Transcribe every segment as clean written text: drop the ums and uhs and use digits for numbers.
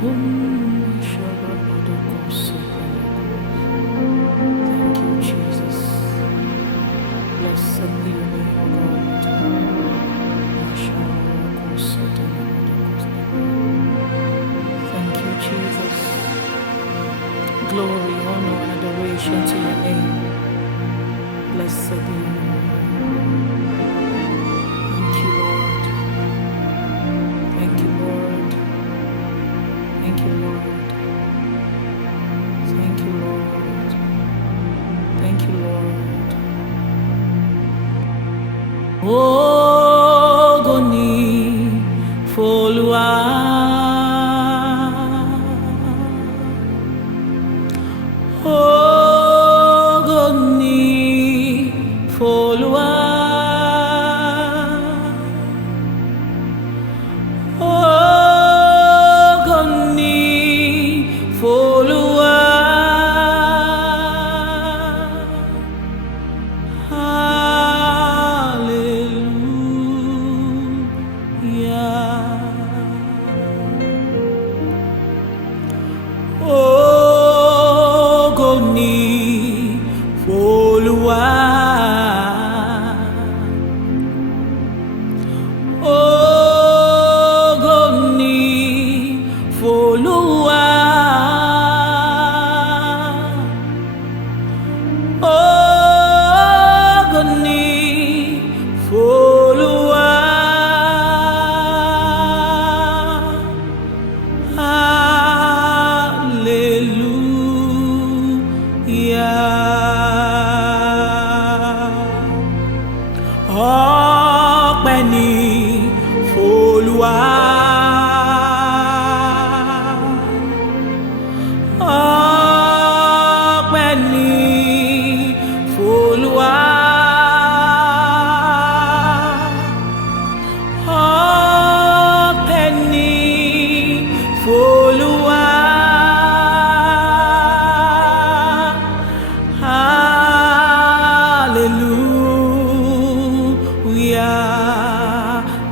Thank you, Jesus. Blessed be your name, O God. Thank you, Jesus. Glory, honor, and adoration to your name. Blessed be your name. Thank you, Lord. Thank you, Lord. Thank you, Lord. Thank you, Lord. Thank you, Lord. Ògo ni f'Olúwa. Ògo ni f'Olúwa. Ògo ni f'Olúwa. Ògo ni f'Olúwa. Ògo ni f'Olúwa. Ògo ni f'Olúwa. Ọpẹ́ ni f'Olúwa. Ọpẹ́ ni f'Olúwa. Ọpẹ́ ni f'Olúwa.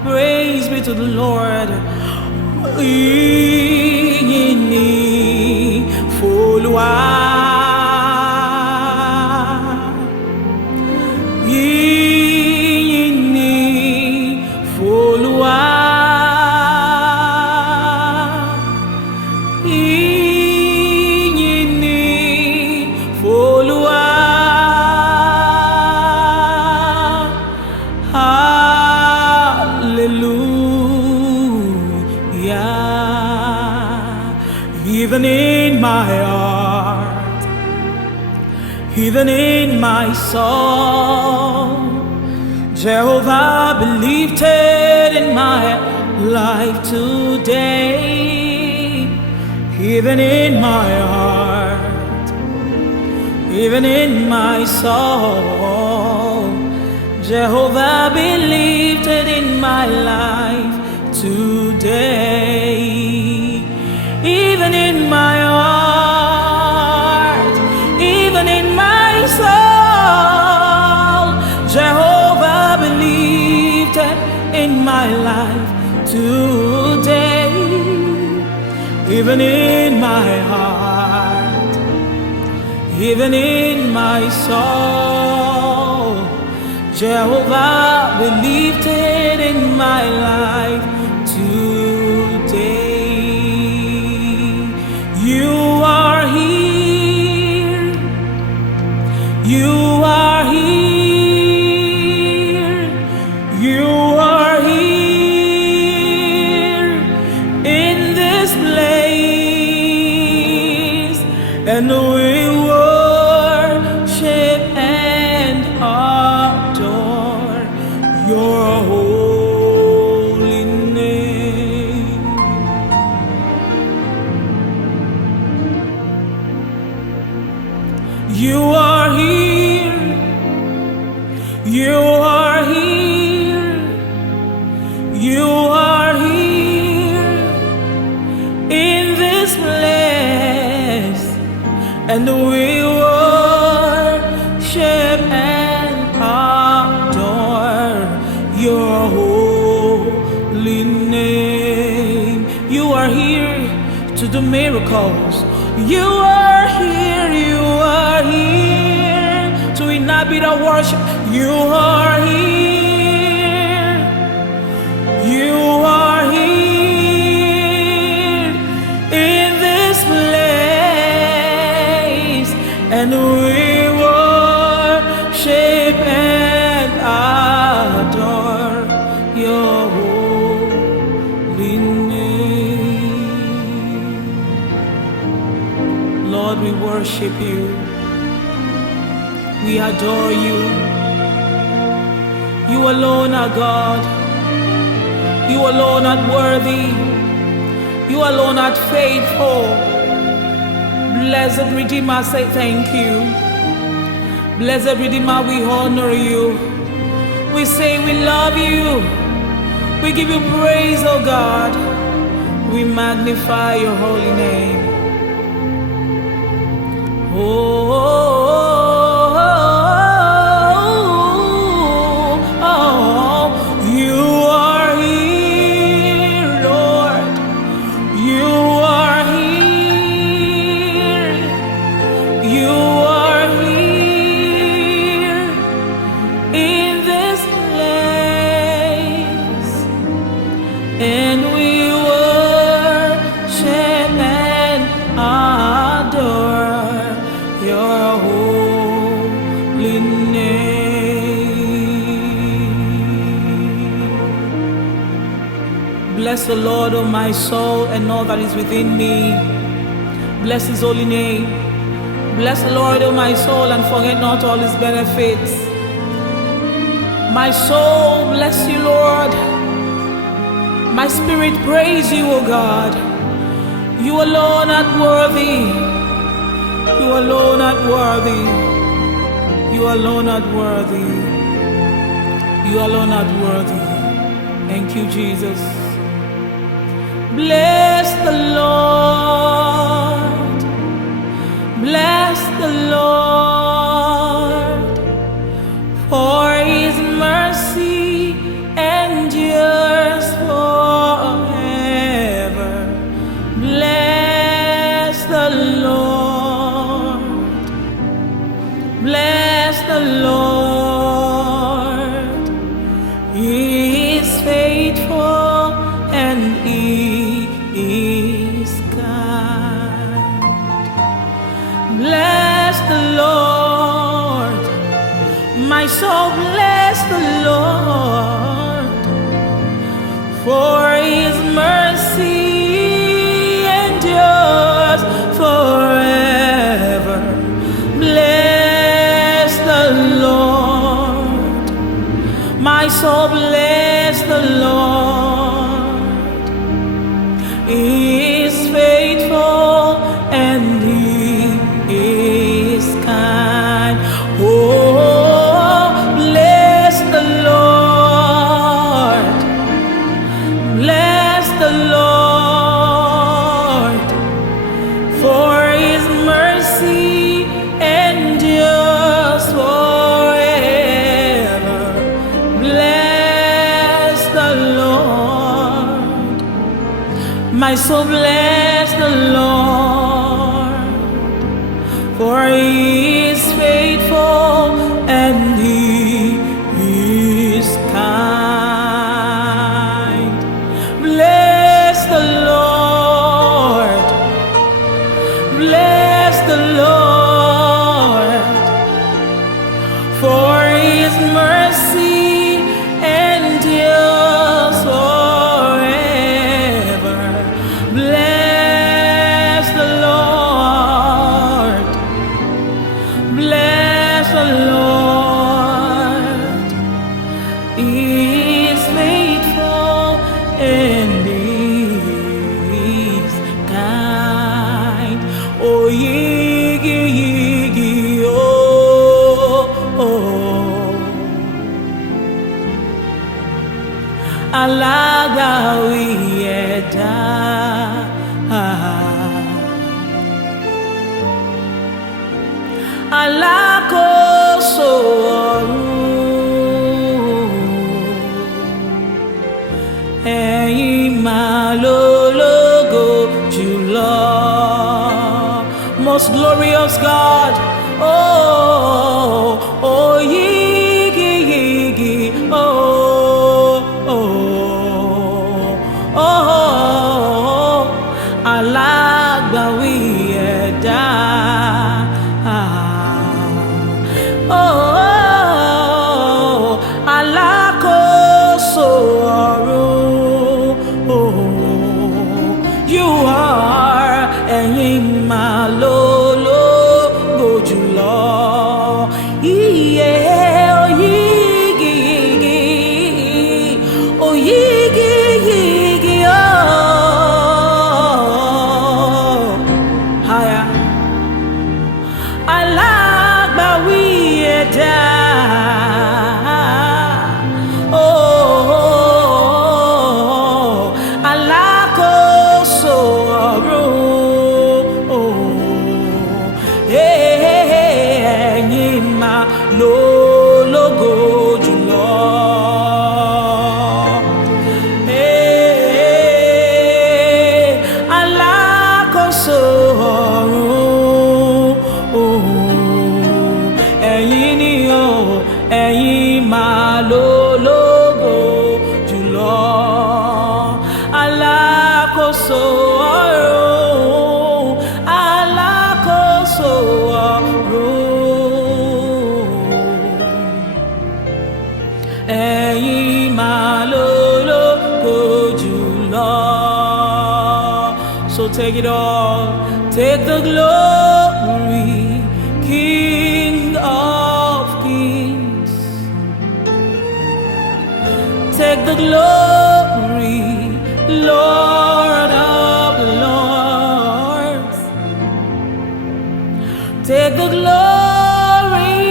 Praise be to the Lord. Ìyìn ni f'Olúwa. Ìyìn ni f'Olúwa. Ìyìn ni f'Olúwa. Even in my heart, even in my soul, Jehovah believed it in my life today. Even in my heart, even in my soul, Jehovah believed it in my life today. Even in my heart, even in my soul, Jehovah believed it in my life today. Even in my heart, even in my soul, Jehovah believed it in my life today. You are here. You are here. You are here in this place, and we worship and adore your holy name. You are here. You are here. You are here in this place, and we worship and adore your holy name. You are here to do miracles. You are here, you are here to inhabit our worship. You are here, you are here in this place, and we worship and adore your holy name. Lord, we worship you. We adore you. You alone are God. You alone are worthy. You alone are faithful. Blessed Redeemer, say thank you. Blessed Redeemer, we honor you. We say we love you. We give you praise, oh God. We magnify your holy name. You are here, Lord. You are here. You are here in this place, and we worship and adore your holy name. Bless the Lord, O my soul, and all that is within me. Bless his holy name. Bless the Lord, O my soul, and forget not all his benefits. My soul, bless you, Lord. My spirit, praise you, O God. You alone are worthy. You alone are worthy. You alone are worthy. You alone are worthy. Thank you, Jesus. Bless the Lord. Bless the Lord, for his mercy endures forever. Bless the Lord. Bless the Lord. He is faithful and he is kind. Bless the Lord. My soul, bless the Lord, for his mercy endures forever. Bless the Lord. My soul, bless the Lord. He is faithful and he is kind. Oh, bless the Lord. Bless the Lord, for his mercy endures forever. Bless the Lord. My soul, bless the Lord, for he is faithful and he is kind. Bless the Lord. Bless the Lord, for his mercy endures forever. Bless the Lord. Bless the Lord. He is faithful and he is kind. Oh, yigi, yigi, oh, oh. Alagawi ẹ̀dá. Alákòóso ọ̀run, ẹ̀yin mà lólógo jùlọ. most glorious God. Oh, oh, yigi, yigi, oh, oh, oh, alagbawi ẹ̀dá. Oh, alákòóso ọ̀run. Oh, you are ẹ̀yin máa lólógo jùlọ. Iye oyigi yigi, oyigi yigi, oh, higher. Alágbàwí ẹ̀dá. Oh, alákòóso ọ̀run. Oh, ẹ̀yin máa lólógo jùlọ. Alákòóso ọ̀run. Oh, ẹ̀yin ni o, ẹ̀yin máa lólógo jùlọ. Alákòóso ọ̀run, alákòóso ọ̀run, ẹ̀yin máa lólógo jùlọ. So take it all, take the glory, King of Kings. Take the glory, Lord of Lords. Take the glory,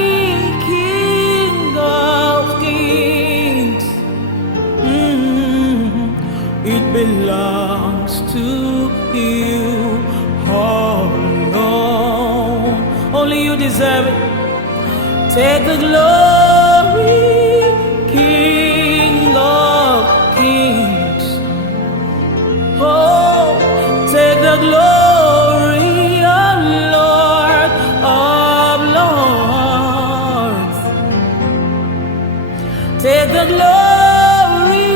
King of Kings. It belongs to you alone. Only you deserve it. Take the glory, King of Kings. Oh, take the glory, oh Lord of Lords. Take the glory,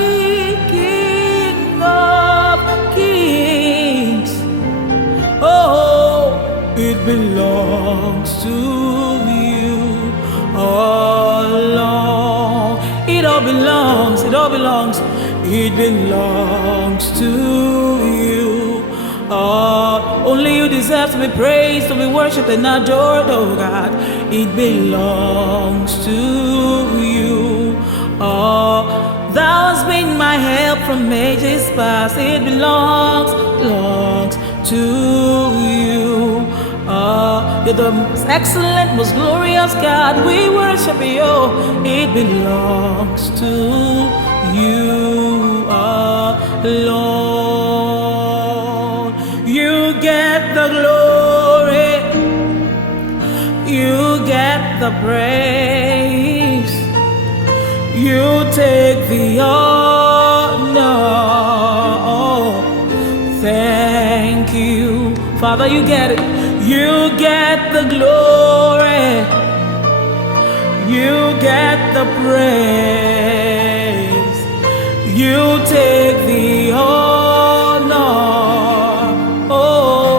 King of Kings. Oh, it belongs to you alone. It all belongs, it all belongs, it belongs to you. Only you deserve to be praised, to be worshipped and adored, oh God. It belongs to you. Thou hast been my help from ages past. It belongs to you. You're the most excellent, most glorious God. We worship you. It belongs to you alone. You get the glory. You get the praise. You take the honor. Oh, thank you, Father. You get it. You get the glory. You get the praise. You take the honor. Oh,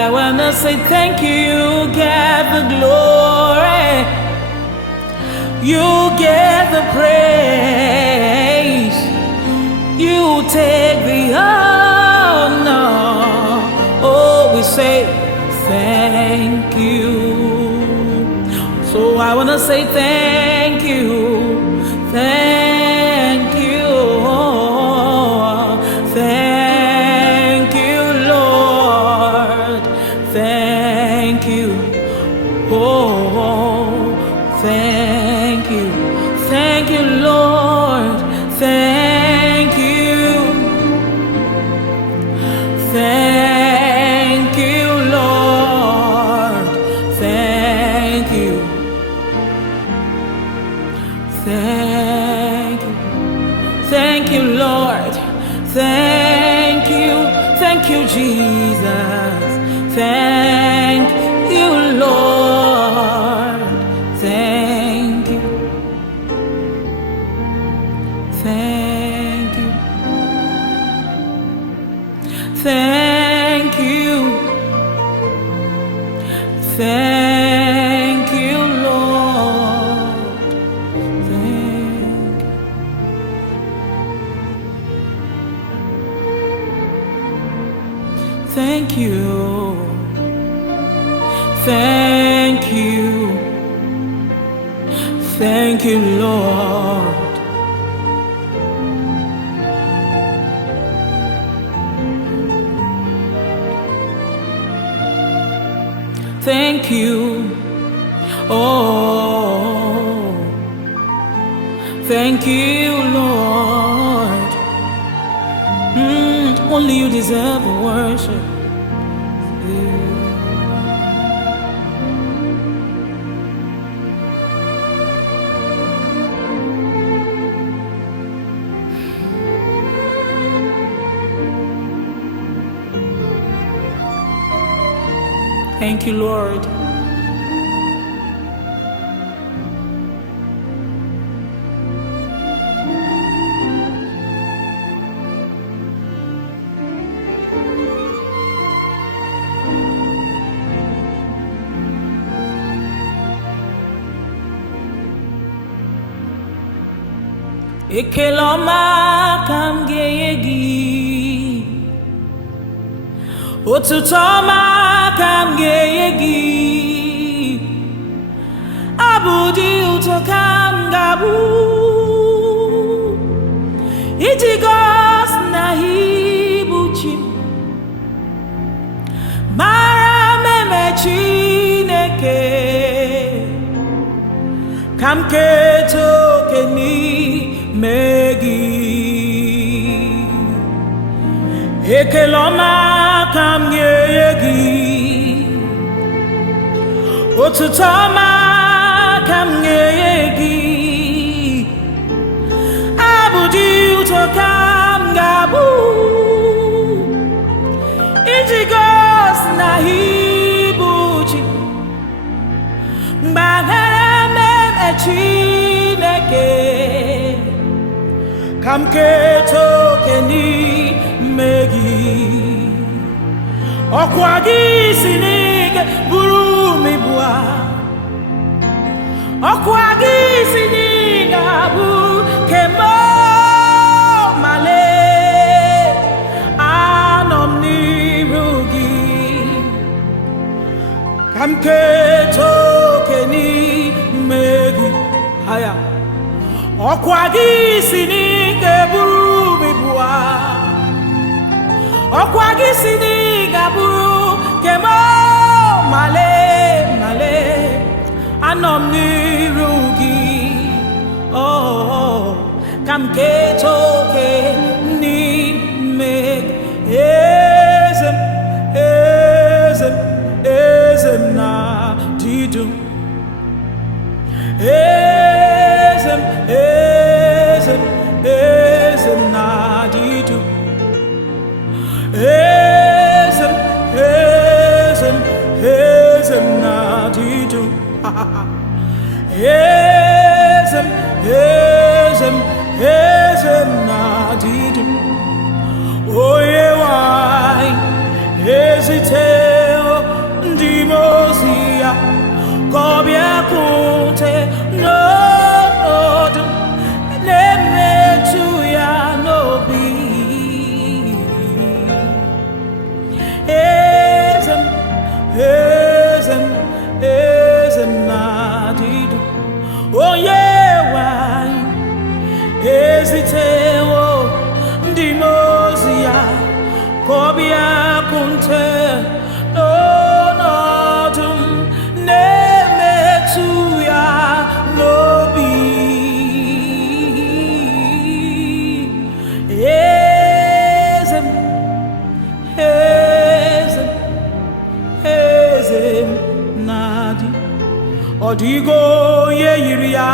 I wanna say thank you. You get the glory. You get the praise. You take the honor. Oh, we say thank you. So I wanna say thank you, thank you, thank you, Lord, thank you, oh, thank you, Lord, thank you, thank you, Lord, thank you. Thank you, thank you, Lord, thank you, Jesus, Thank you, Lord. Thank you. Thank you. Thank you. Thank you, Lord. Thank you. Thank you. Thank you. Thank you, Lord. Thank you. Oh, thank you, Lord. Only you deserve the worship. Thank you, Lord. Ekeloma kamgeyegi, otutoma kamgeyegi, abudi utokam gabu, itigos nahibuchim, mara memechineke, kamketo keni megi. Ekeloma kamgeyegi, otutoma kamgeyegi, abudi utokam gabu, itigos nahibuchi, mbagara memechineke, kamketo keni megi. Okwagi sinige burumi bua, okwagi siniga bu kemo male anom ni rugi, kamketo keni megi haya. Okwagi sinige burumi bua, okwagi siniga buru kemo male male anom ni rugi. Oh, kamketo ke ni meg ezem na didu, ezem na didu, ezem na didu, ezem na didu. Oh yeah, why hesiteo ndimosia kobia kunte no do neme tu ya no bi. Ezem na didu. Oh yeah, why hesiteo ndimosia kobia kunte no dum neme tu ya no bi. Ezem nadi odigo ye yiria,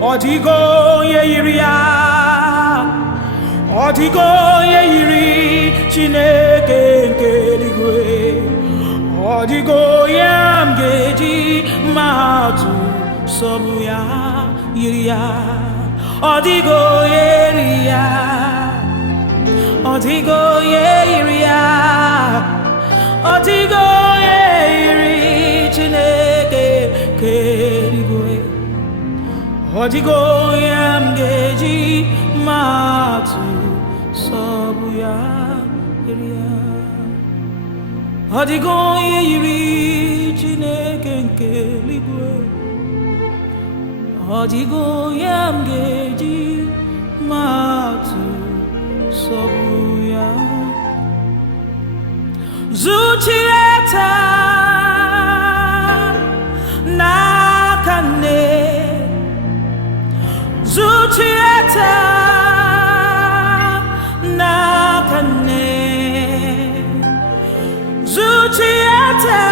odigo ye yiria, odigo ye yiri chineke nke eluigwe. sobuya iria odigo yeria odigo yeria odigo yeri chineke kerigwe odigo yamgeji matu sobuya iria odigo yeri chineke kerigwe odigo yamgeji matu sobuya zuchieta nakane zuchieta nakane zuchieta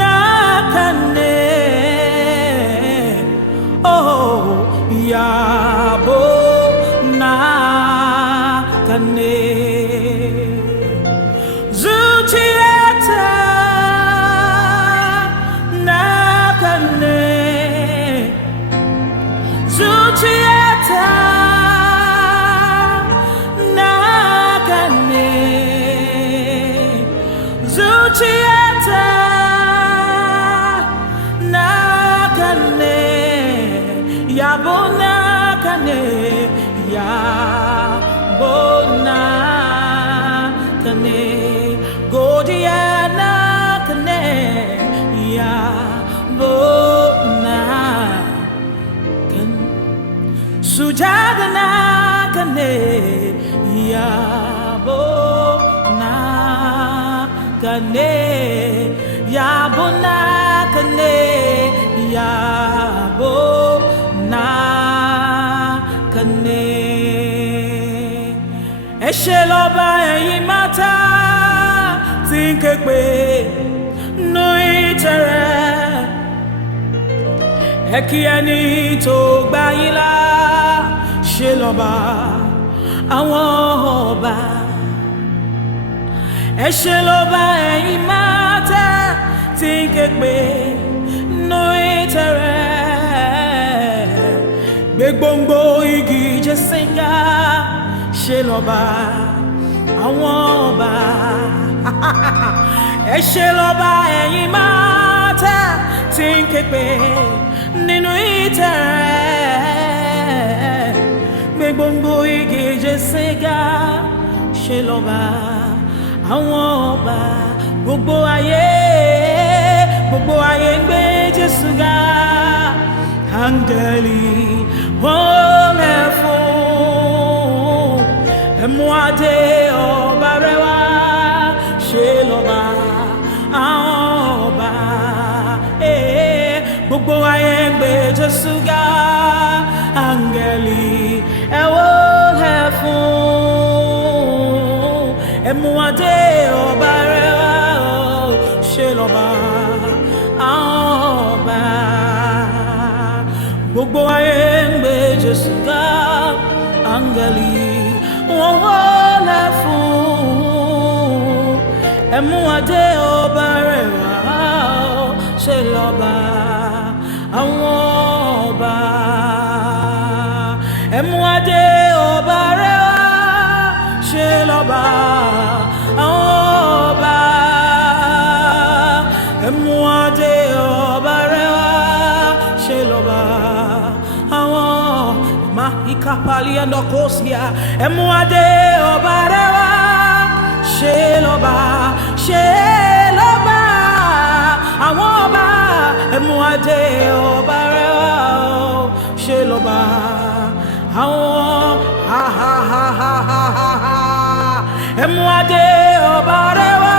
nakane oh yabo nakane zuchieta nakane zuchieta nakane zuchieta nakane yabona kane yabona kane godiana kane yabona kane sujadana kane yabona kane yabona kane yabona kane esheloba eyimata tinkekpe no itere ekieni to gbayila sheloba àwọn ọba esheloba eyimata tinkekpe no itere gbogbo igi jesinga sheloba àwọn ọba esheloba eyimata tinkekpe nínú ìtẹ́ gbogbo igi jesinga sheloba àwọn ọba gbogbo ayé ń gbé Jésù ga áńgẹ́lì wọ́n lẹ̀ fún ẹ̀mú adé ọba rẹwà sheloba àwọn ọba gbogbo ayé ń gbé Jésù ga áńgẹ́lì wọ́n lẹ̀ fún ẹ̀mú adé ọba rẹwà sheloba ọba gbogbo ayé ń gbé Jésù ga áńgẹ́lì wọ́n wọlé fún ẹ̀mú adé ọba rẹwà sheloba àwọn ọba ẹ̀mú adé ọba rẹwà sheloba àwọn ọba ẹ̀mú adé ọba rẹwà sheloba àwọn mahikapali andokosia ẹ̀mú adé ọba rẹwà sheloba àwọn ọba ẹ̀mú adé ọba rẹwà sheloba àwọn ẹ̀mú adé ọba rẹwà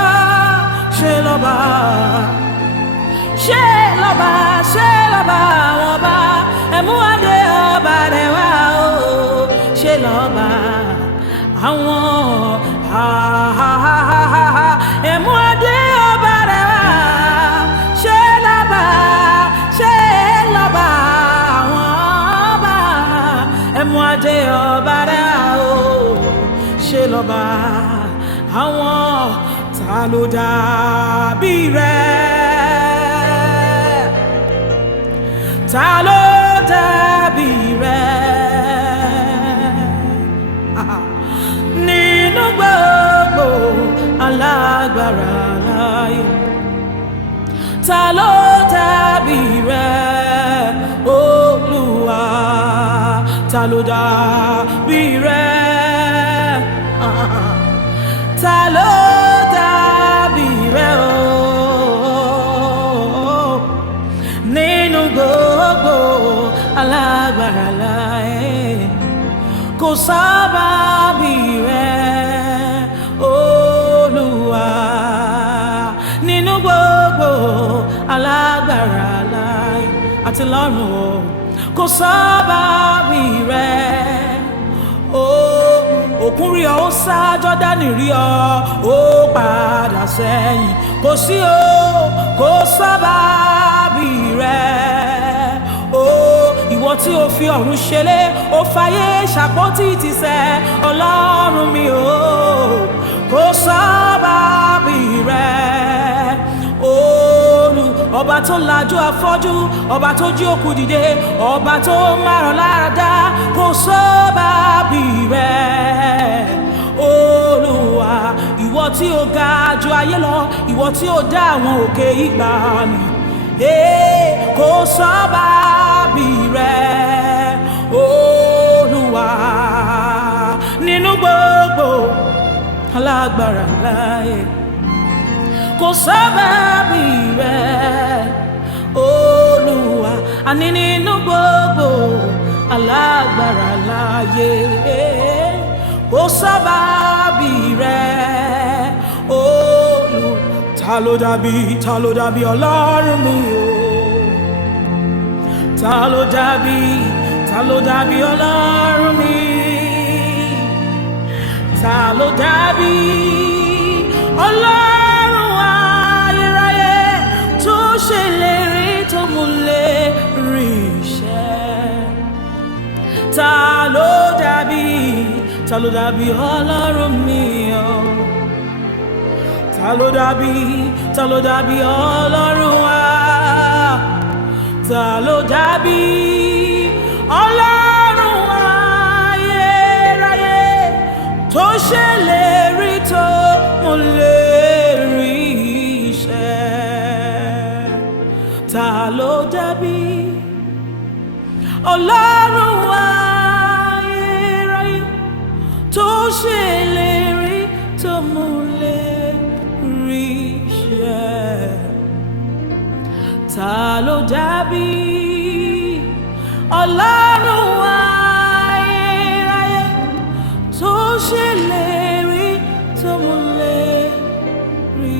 sheloba àwọn ọba ẹ̀mú adé ọba rẹwà sheloba àwọn ẹ̀mú adé ọba rẹwà sheloba àwọn ọba ẹ̀mú adé ọba rẹwà sheloba àwọn ta ló dàbí rẹ̀ ta ló dàbí rẹ nínú gbogbo alágbára láyé. Ta ló dàbí rẹ Olúwa, ta ló dàbí rẹ, ta ló dàbí rẹ nínú gbogbo alágbára láyé. Kò sábàbí rẹ Olúwa nínú gbogbo alágbára láyé àti lọ́run o. Kò sábàbí rẹ òkun rí ọ ó sá, Jọ́dánì rí ọ ó padà sẹ́yìn. Kò sí o, kò sábàbí rẹ ìwọ tí o fi ọ̀run ṣẹlẹ̀, ó fayé ṣàpótí ìtìsẹ̀. Ọlọ́run mi o, kò sábàbí rẹ ọba tó lajú afọ́jú, ọba tó jí òkú dìde, ọba tó márùn lára dá. Kò sábàbí rẹ Olúwa, ìwọ tí ó ga jù ayé lọ, ìwọ tí ó dá àwọn òkè ìgbàanì. Kò sábàbí rẹ Olúwa nínú gbogbo alágbára láyé. Kò sábàbí rẹ Olúwa, àní nínú gbogbo alágbára láyé. Kò sábàbí rẹ Olúwa. Ta ló dàbí Ọlọ́run mi o? Ta ló dàbí Ọlọ́run mi? Ta ló dàbí Ọlọ́run ayérayé tó ṣèlérí tó múlérí iṣẹ́? Ta ló dàbí Ọlọ́run mi o? Ta ló dàbí Ọlọ́run wa? Ta ló dàbí Ọlọ́run ayérayé tó ṣèlérí tó múlérí iṣẹ́? Ta ló dàbí Ọlọ́run ayérayé tó ṣèlérí tó múlérí iṣẹ́? Ta ló dàbí Ọlọ́run ayérayé tó ṣèlérí tó múlérí?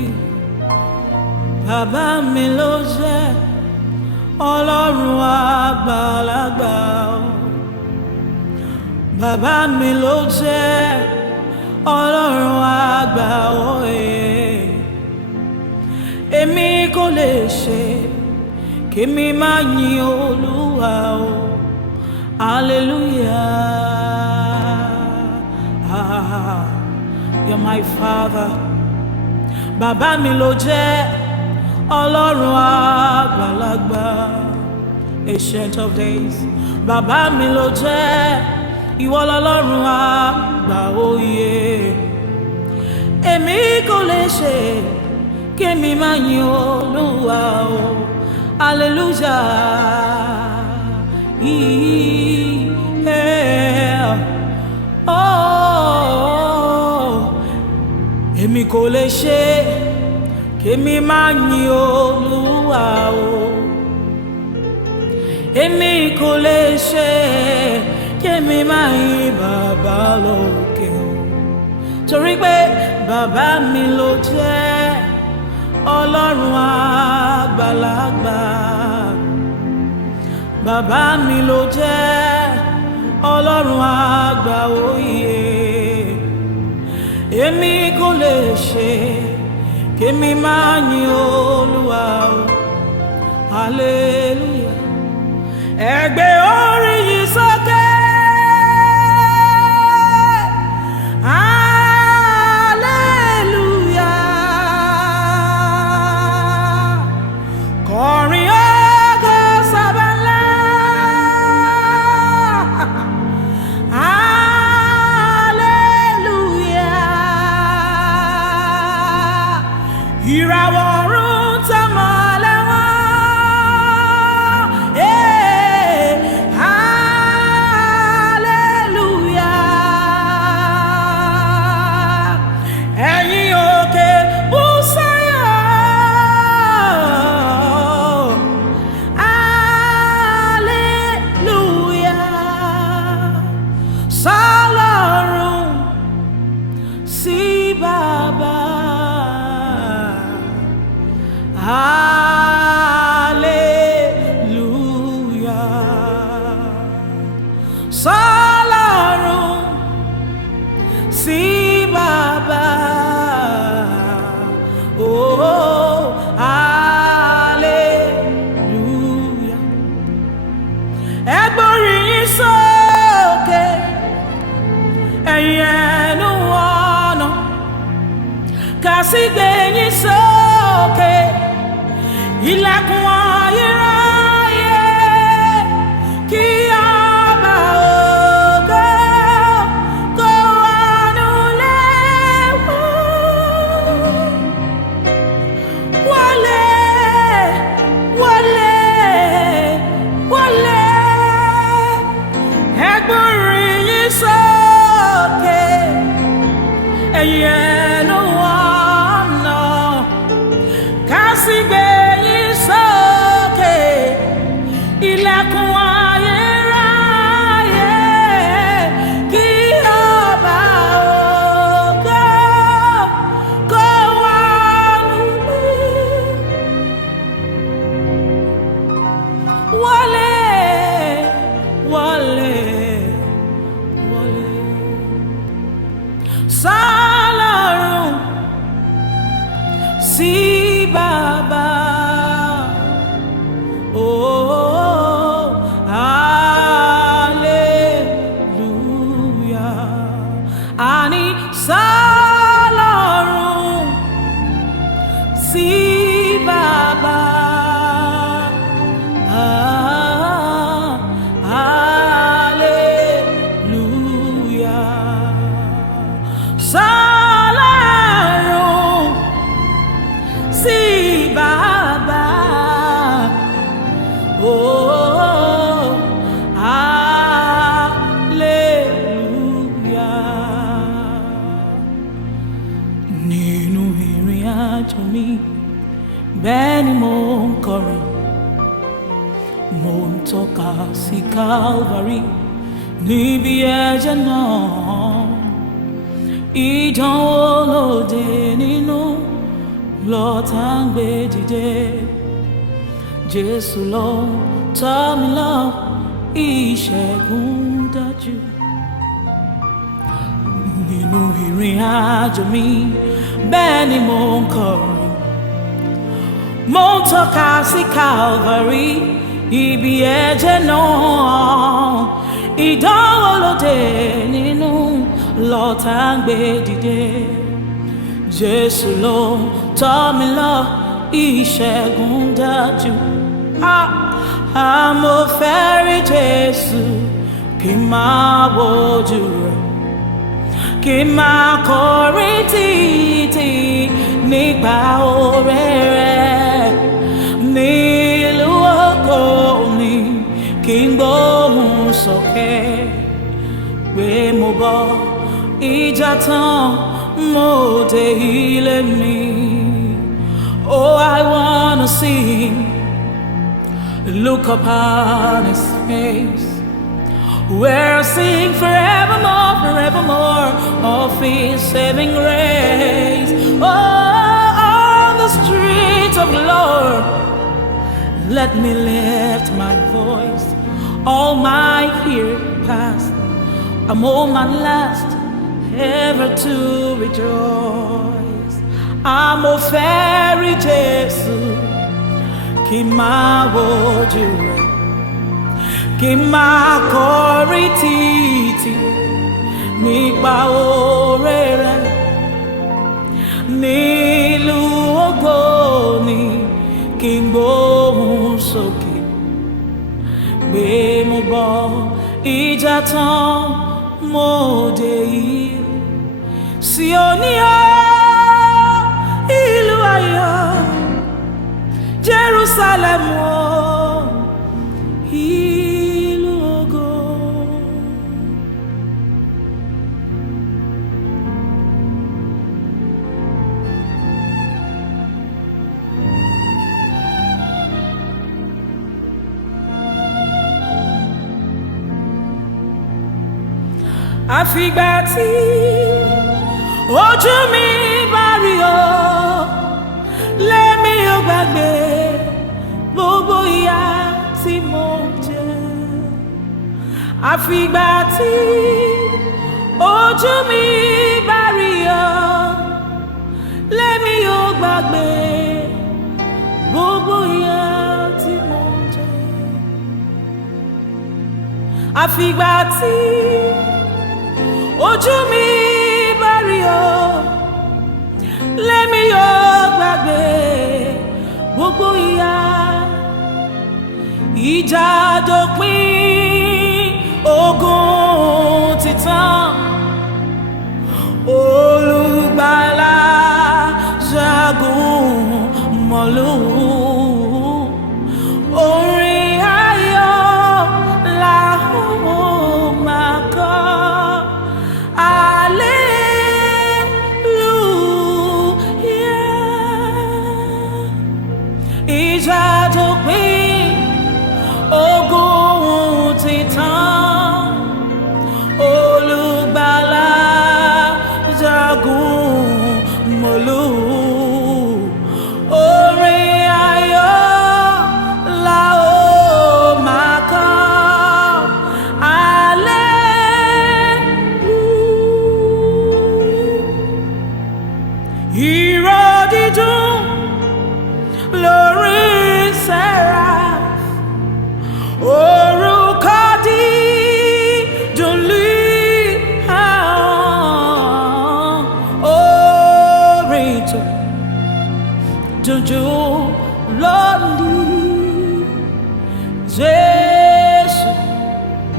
Bàbá mi ló jẹ́ Ọlọ́run àgbàlagbà o. Bàbá mi ló jẹ́ Ọlọ́run àgbà òye. Èmi kò lè ṣe kémi má yìn Olúwa o. Hallelujah. You're my Father. Bàbá mi ló jẹ́ Ọlọ́run àgbàlagbà, Ancient of Days. Bàbá mi ló jẹ́, ìwọ lọ́lọ́run àgbà òye. Èmi kò lè ṣe kémi má yìn Olúwa o. Hallelujah. Yeah. Oh, èmi kò lè ṣe kémi má yìn Olúwa o. Èmi kò lè ṣe kémi má yìn bàbá lókè o. Torí pé bàbá mi ló jẹ́ Ọlọ́run àgbàlagbà. Bàbá mi ló jẹ́ Ọlọ́run àgbà òye. Èmi kò lè ṣe kémi má yìn Olúwa o. Hallelujah. Ẹ gbé orí yìí sókè. Hallelujah. Kọrin ògo sábà ńlá. sí Baba. Oh, hallelujah. Ẹ gbóríyìn sókè, ẹ̀yin ẹnu ọ̀nà, ká sì gbé yín sókè, ilẹ̀kùn ayérayé, kí ọba ògo kó wọnú ilé wa. Wọlé, wọlé, wọlé, ẹ gbóríyìn sókè, ẹ̀yin ẹnu ọ̀nà, ká sì gbé yín sókè, ilẹ̀kùn ayérayé, kí ọba ògo kó wọnú ilé. Wọlé, wọlé, wọlé. Sálọ̀run sí Baba. Oh, hallelujah. Ani sálọ̀run sí Baba. Ah, hallelujah. Sálọ̀run sí Baba. Oh, hallelujah. Nínú ìrìn àjò mi, bẹ́ẹ̀ ni mo ń kọrin, mo ń tọ́ka sí Calvary, níbi ẹ̀jẹ̀ náà. Ìdánwò lóde nínú, lọ́tà ń gbé dìde. Jésù ló tọ́ mi lọ, ìṣẹ́gun dájú. Nínú ìrìn àjò mi, bẹ́ẹ̀ ni mo ń kọrin, mo ń tọ́ka sí Calvary, ibi ẹ̀jẹ̀ náà. Ìdánwò lóde nínú, lọ́tà ń gbé dìde. Jésù ló tọ́ mi lọ, ìṣẹ́gun dájú. Mo fẹ́ rí Jésù, kí n máa wojú rẹ̀, kí n máa kọrin títí nípa oore rẹ̀. Nílùú ògo ni kí n gbóhùn sókè, pé mo bọ́ ìjà tán, mo dé ilé mi. Oh, I wanna see him, look upon his face, where I sing forevermore, forevermore of his saving grace. Oh, on the streets of the Lord, let me lift my voice. All my years past, I'm on my last, ever to rejoice. I'm a fairy Jésù, kí n máa wojú rẹ̀, kí n máa kọrin títí nípa oore rẹ̀. Nílùú ògo ni kí n gbóhùn sókè, pé mo bọ́ ìjà tán, mo dé ilé Síónì, ìlú ayọ̀, Jerusalem, ìlú ògo. Àfìgbà tí ojú mi bá rí ọ, lèmi ò gbàgbé gbogbo ìyà tí mo jẹ. Àfìgbà tí ojú mi àfìgbà tí ojú mi bá rí ọ lèmi yóò gbàgbé gbogbo ìyà. Ìjà dópin, ogun ti tán, Olùgbàlà jagun mọ́lú. Orin ayọ̀ la ó máa kọ, hallelujah. Ìjà dópin, ogun ti tán, Olùgbàlà jagun mọ́lú. Orin ayọ̀ la ó máa kọ, hallelujah. Ìró dídùn lórí seraph, orúkọ dídùn lí ahọ́n, orin tó dùn jù lónìí. Jésù,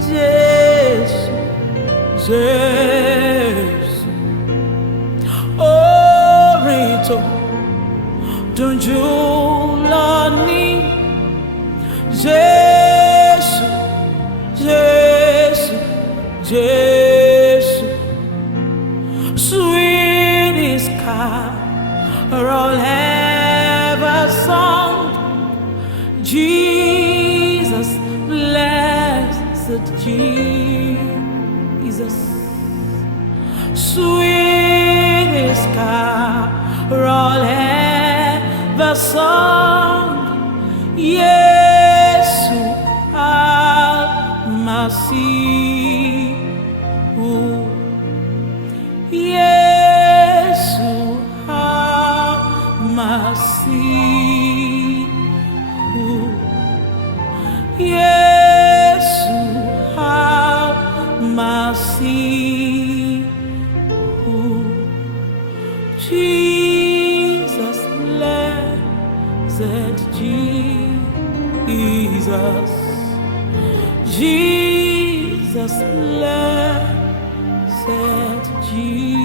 Jésù, Jésù, orin tó dùn jù lónìí. Jésù, Jésù, Jésù, sweetest carol ever sung. Jesus, blessed Jesus, sweetest carol ever sung. Yesu al-Masihu, Yesu al-Masihu, Yesu al-Masihu. Jesus, blessed Jesus, Jesus, blessed Jesus.